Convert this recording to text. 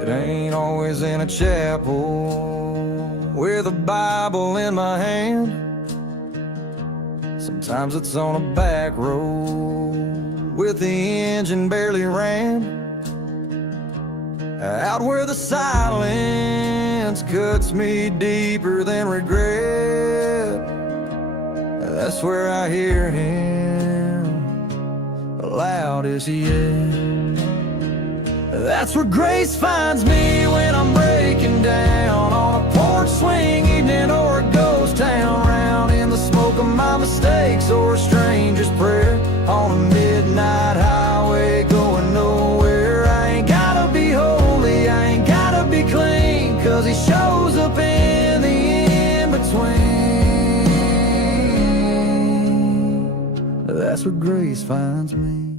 It ain't always in a chapel with a Bible in my hand. Sometimes it's on a back road with the engine barely ran. Out where the silence cuts me deeper than regret. That's where I hear him, loud as he is. That's where grace finds me when I'm breaking down, on a porch swing evening or a ghost town, round in the smoke of my mistakes or a stranger's prayer, on a midnight highway going nowhere. I ain't gotta be holy, I ain't gotta be clean, 'cause he shows up in the in-between. That's where grace finds me.